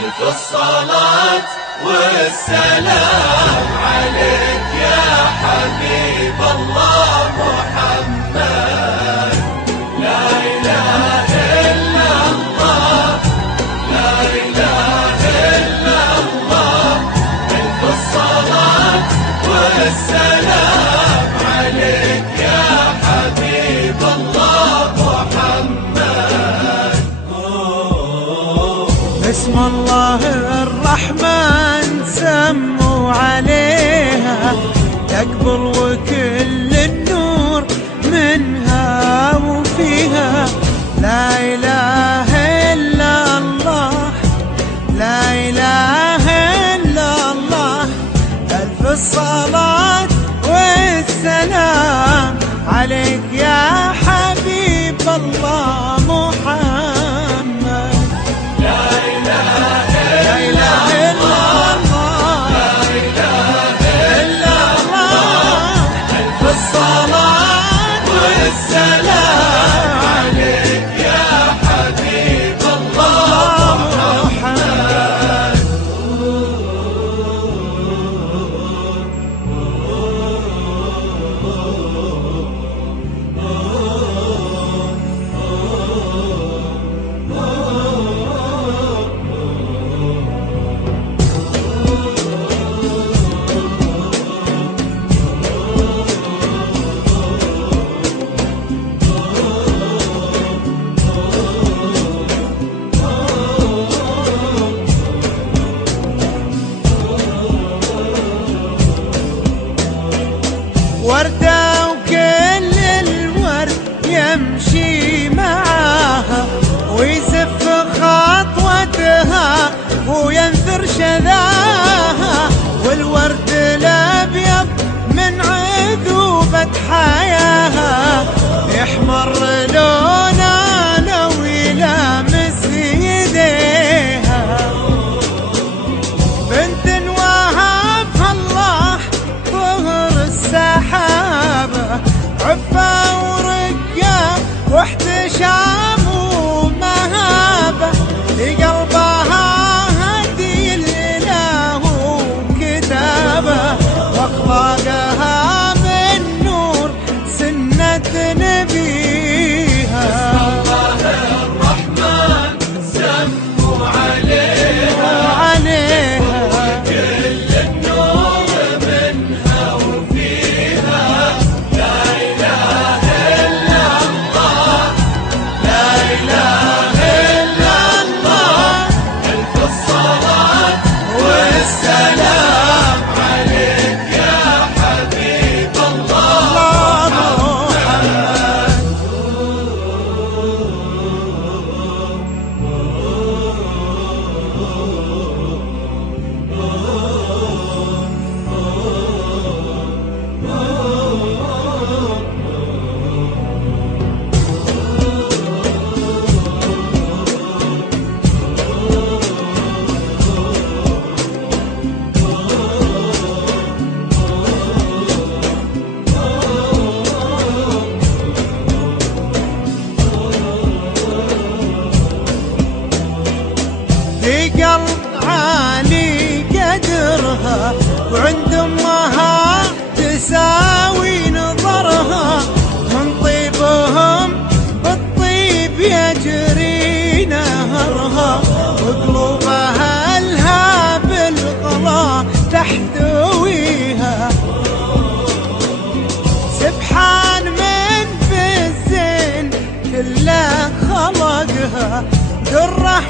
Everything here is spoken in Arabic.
ألف الصلاة والسلام عليك يا حبيب الله محمد. لا إله إلا الله، لا إله إلا الله. ألف الصلاة والسلام عليك يا حبيب الله محمد. اسم الله الرحمن سموا عليها تقبل وكل النور منها وفيها. لا إله إلا الله، لا إله إلا الله. ألف الصلاة والسلام عليك يا حبيب الله محمد. لا إله لا إله إلا الله، لا إله إلا الله. ألف الصلاة والسلام عليك يا حبيب الله محمد. وردة وكل الورد يمشي معاها ويزف خطوتها وينثر شذاها. والورد الأبيض من عذوبة حياها يحمر لونه لو يلامس يديها. بنت وهبها الله ظهر السحابة، عفة ورقة واحتشام ومهابة. لقلبها هدي الإله وكتابة، واخلاقها من نور سنة نبيها. الله الرحمن سموا عليها وعليها كل النور منها وفيها. لا إله إلا الله، لا إله إلا الله. ألف الصلاة والسلام عليك يا حبيب الله محمد. في قلب عالي قدرها وعند امها تساوي نظرها. من طيبهم بالطيب يجري نهرها، وقلوبها الها بالغلا تحتويها. سبحان من في الزين كله خلقها، دره